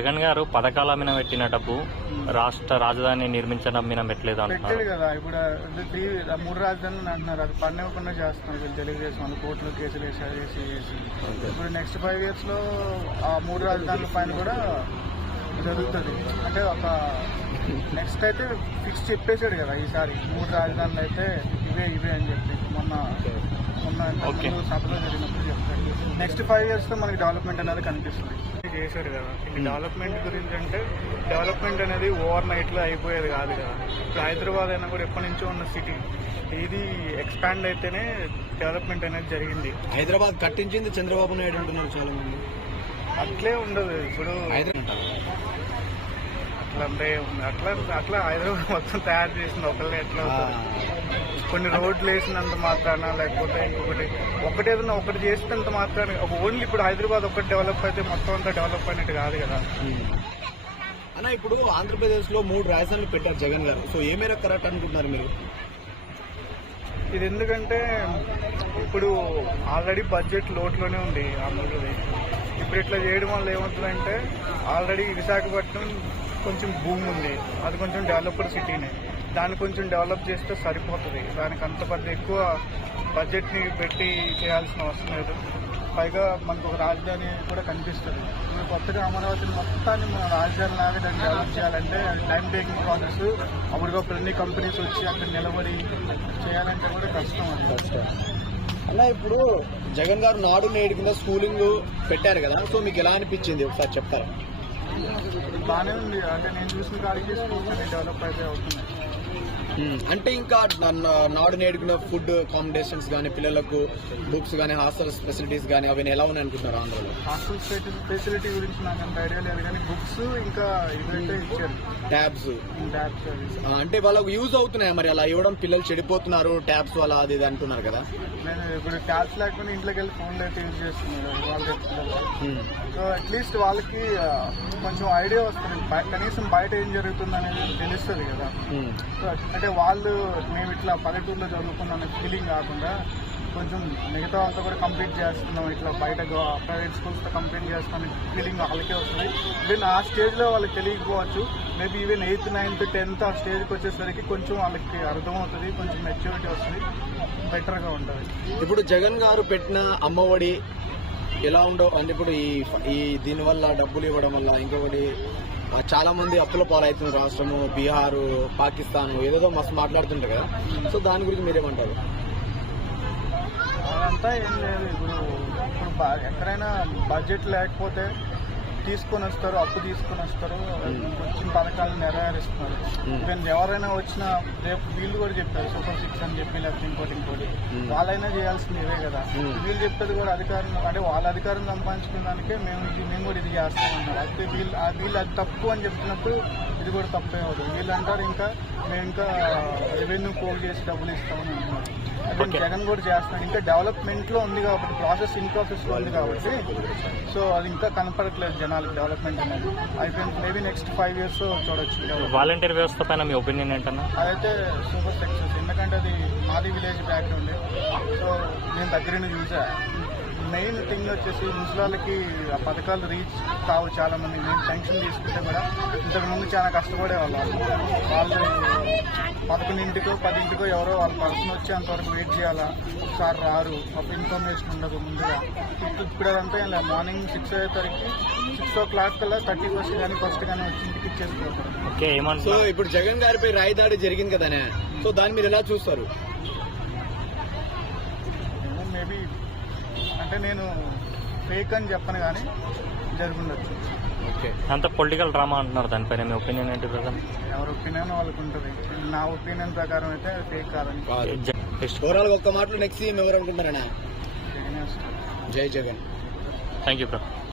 జగన్ గారు పథకాల మీద పెట్టిన డబ్బు రాష్ట్ర రాజధాని నిర్మించడం మీద పెట్టలేదు అంటున్నారు. కదా ఇప్పుడు త్రీ మూడు రాజధానులు అంటున్నారు అది పన్నివ్వకుండా చేస్తున్నారు వీళ్ళు తెలుగుదేశం వాళ్ళు కోర్టులో కేసులు వేసి వేసి వేసి. ఇప్పుడు నెక్స్ట్ ఫైవ్ ఇయర్స్లో ఆ మూడు రాజధానుల పైన కూడా జరుగుతుంది. అంటే ఒక నెక్స్ట్ అయితే ఫిక్స్ చెప్పేశాడు కదా ఈసారి మూడు రాజధానులు అయితే ఇవే ఇవే అని చెప్పి. మొన్న మొన్న సభలో జరిగినప్పుడు చెప్తాడు. నెక్స్ట్ ఫైవ్ ఇయర్స్లో మనకి డెవలప్మెంట్ అనేది కనిపిస్తుంది. చేశాడు కదా. ఈ డెవలప్మెంట్ గురించి అంటే డెవలప్మెంట్ అనేది ఓవర్ నైట్లో అయిపోయేది కాదు కదా. ఇప్పుడు హైదరాబాద్ అయినా కూడా ఎప్పటి నుంచో ఉన్న సిటీ ఇది ఎక్స్పాండ్ అయితేనే డెవలప్మెంట్ అనేది జరిగింది. హైదరాబాద్ కట్టించింది చంద్రబాబు నాయుడు అంటున్నారు చాలా మంది అట్లే ఉండదు. ఇప్పుడు హైదరాబాద్ అట్లా అంటే అట్లా అట్లా హైదరాబాద్ మొత్తం తయారు చేసింది ఒకళ్ళే ఎట్లా కొన్ని రోడ్లు వేసినంత మాత్రాన లేకపోతే ఇంకొకటి ఒకటి ఏదైనా ఒకటి చేసినంత మాత్రాన ఒక ఓన్లీ ఇప్పుడు హైదరాబాద్ ఒకటి డెవలప్ అయితే మొత్తం అంతా డెవలప్ అయినట్టు కాదు కదా. అన్న ఇప్పుడు ఆంధ్రప్రదేశ్లో మూడు రాజధానులు పెట్టారు జగన్ గారు. సో ఏ మేరకు కరెక్ట్ అనుకుంటున్నారు మీరు? ఇది ఎందుకంటే ఇప్పుడు ఆల్రెడీ బడ్జెట్ లోట్లోనే ఉంది ఆంధ్రప్రదేశ్ ఇప్పుడు ఇట్లా చేయడం వల్ల ఏమవుతుందంటే ఆల్రెడీ విశాఖపట్నం కొంచెం భూమి ఉంది. అది కొంచెం డెవలప్డ్ సిటీనే దాన్ని కొంచెం డెవలప్ చేస్తే సరిపోతుంది. దానికి అంత పెద్ద ఎక్కువ బడ్జెట్ని పెట్టి చేయాల్సిన అవసరం లేదు. పైగా మనకు ఒక రాజధాని కూడా కనిపిస్తుంది. మనం కొత్తగా అమరావతి మొత్తాన్ని మన రాజధాని లాగా దాన్ని డెవలప్ చేయాలంటే టైం టేకింగ్ ప్రాసెస్ అప్పటికప్పుడు అన్ని కంపెనీస్ వచ్చి అక్కడ నిలబడి చేయాలంటే కూడా కష్టం అది అన్న ఇప్పుడు జగన్ గారు నాడు నేడు కింద స్కూలింగ్ పెట్టారు కదా. సో మీకు ఎలా అనిపించింది? ఒకసారి చెప్తారా? బాగానే ఉంది. అంటే నేను చూసిన కాడికి స్కూల్స్ డెవలప్ అయితే అవుతున్నాయి. అంటే ఇంకా నాడు నేడుకున్న ఫుడ్ అకామిడేషన్స్ కానీ పిల్లలకు బుక్స్ కానీ హాస్టల్ ఫెసిలిటీస్ కానీ అవన్నీ ఎలా ఉన్నాయి అనుకుంటున్నారు ఆంధ్రలో హాస్టల్ ఫెసిలిటీ గురించి నాకు అంత ఐడియా లేదు కానీ బుక్స్ ఇంకా ఇవైతే ఇచ్చారు. ట్యాబ్స్ అవి అంటే వాళ్ళకు యూజ్ అవుతున్నాయి మరి అలా? ఇవ్వడం పిల్లలు చెడిపోతున్నారు ట్యాబ్స్ అలా అది ఇది అంటున్నారు కదా? నేను ఇప్పుడు ట్యాబ్స్ లేకుండా ఇంట్లోకి వెళ్ళి ఫోన్లో అయితే యూజ్ చేస్తున్నారు సో అట్లీస్ట్ వాళ్ళకి కొంచెం ఐడియా వస్తుంది. కనీసం బయట ఏం జరుగుతుంది అనేది తెలుస్తుంది కదా. అంటే వాళ్ళు మేము ఇట్లా పల్లెటూరులో చదువుకున్న ఫీలింగ్ కాకుండా కొంచెం మిగతా అంతా కూడా కంప్లీట్ చేస్తున్నాం. ఇట్లా బయట ప్రైవేట్ స్కూల్స్తో కంప్లీట్ చేస్తున్నాం ఫీలింగ్ వాళ్ళకే వస్తుంది. ఈవెన్ ఆ స్టేజ్లో వాళ్ళకి తెలియకపోవచ్చు. Maybe even eighth ninth tenth ఆ స్టేజ్కి వచ్చేసరికి కొంచెం వాళ్ళకి అర్థమవుతుంది కొంచెం మెచ్యూరిటీ వస్తుంది బెటర్గా ఉంటుంది. ఇప్పుడు జగన్ గారు పెట్టిన అమ్మఒడి ఎలా ఉండవు? అంటే ఇప్పుడు ఈ ఈ దీనివల్ల డబ్బులు ఇవ్వడం వల్ల ఇంకొకటి చాలా మంది అప్పుల పాలవుతుంది రాష్ట్రము బీహార్ పాకిస్తాన్ ఏదేదో మస్తు మాట్లాడుతుంటారు కదా. సో దాని గురించి మీరేమంటారు? అదంతా ఏం లేదు. ఇప్పుడు ఎక్కడైనా బడ్జెట్ లేకపోతే తీసుకొని వస్తారు అప్పు తీసుకొని వస్తారు వచ్చిన పథకాలను నెరవేరుస్తున్నారు. ఈవెన్ ఎవరైనా వచ్చినా రేపు వీళ్ళు కూడా చెప్పారు సూపర్ సిక్స్ అని చెప్పి లేకపోతే ఇంకోటి ఇంకోటి. వాళ్ళైనా చేయాల్సింది ఇవే కదా. వీళ్ళు చెప్పేది కూడా అధికారం అంటే వాళ్ళ అధికారం సంపాదించుకున్న దానికే మేము ఇది మేము కూడా ఇది చేస్తామన్నారు అయితే వీళ్ళు వీళ్ళు అది తప్పు అని చెప్తున్నప్పుడు ఇది కూడా తప్పే అవుతుంది వీళ్ళు అంటారు ఇంకా మేము ఇంకా రెవెన్యూ పోల్ చేసి డబ్బులు ఇస్తామని అంటున్నారు. జగన్ కూడా చేస్తున్నాడు ఇంకా డెవలప్మెంట్లో ఉంది కాబట్టి ప్రాసెస్ ఇన్ ప్రాసెస్లో ఉంది కాబట్టి సో అది ఇంకా కనపడట్లేదు జనాలకు డెవలప్మెంట్ అనేది అయిపోయింది మేబీ నెక్స్ట్ ఫైవ్ ఇయర్స్ చూడొచ్చు. వాలంటీర్ వ్యవస్థ పైన మీ ఒపీనియన్ ఏంటన్నా? అదైతే సూపర్ సక్సెస్ ఎందుకంటే అది మాది విలేజ్ బ్యాక్గ్రౌండ్ సో నేను దగ్గర చూసా. మెయిన్ థింగ్ వచ్చేసి ముసలాళ్ళకి ఆ పథకాలు రీచ్ కావు చాలా మంది మేము పెన్షన్ తీసుకుంటే కూడా ఇంతకు ముందు చాలా కష్టపడే వాళ్ళు వాళ్ళు పదకొండింటికో పదింటికో ఎవరో వాళ్ళ పర్సన్ వచ్చి అంతవరకు వెయిట్ చేయాలా? సార్ రారు. ఒక ఇన్ఫర్మేషన్ ఉండదు ముందుగా. ఇప్పుడు అదంతా ఏం లేదు. మార్నింగ్ సిక్స్ అయ్యేసరికి సిక్స్ ఓ క్లాక్ కల్లా థర్టీ ఫస్ట్ కానీ ఫస్ట్ కానీ వచ్చి ఇంటికి ఇచ్చేసుకోవాలి సో ఇప్పుడు జగన్ గారిపై రాయి దాడి జరిగింది కదనే? సో దాన్ని మీరు ఎలా చూస్తారు? మేబీ అంటే నేను ఫేక్ అని చెప్పను కానీ జరుగుండొచ్చు. ఓకే. అంత పొలిటికల్ డ్రామా అంటున్నారు దానిపైన మీ ఒపీనియన్ ఏంటి బ్రదర్? ఎవరి ఒపీనియన్ వాళ్ళకు ఉంటుంది నా ఒపీనియన్ ప్రకారం అయితే ఫేక్ కాదని. ఓవరాల్ ఒక్క మాటలో నెక్స్ట్ సీఎం ఎవరు వస్తుంది జై జగన్. Thank you bro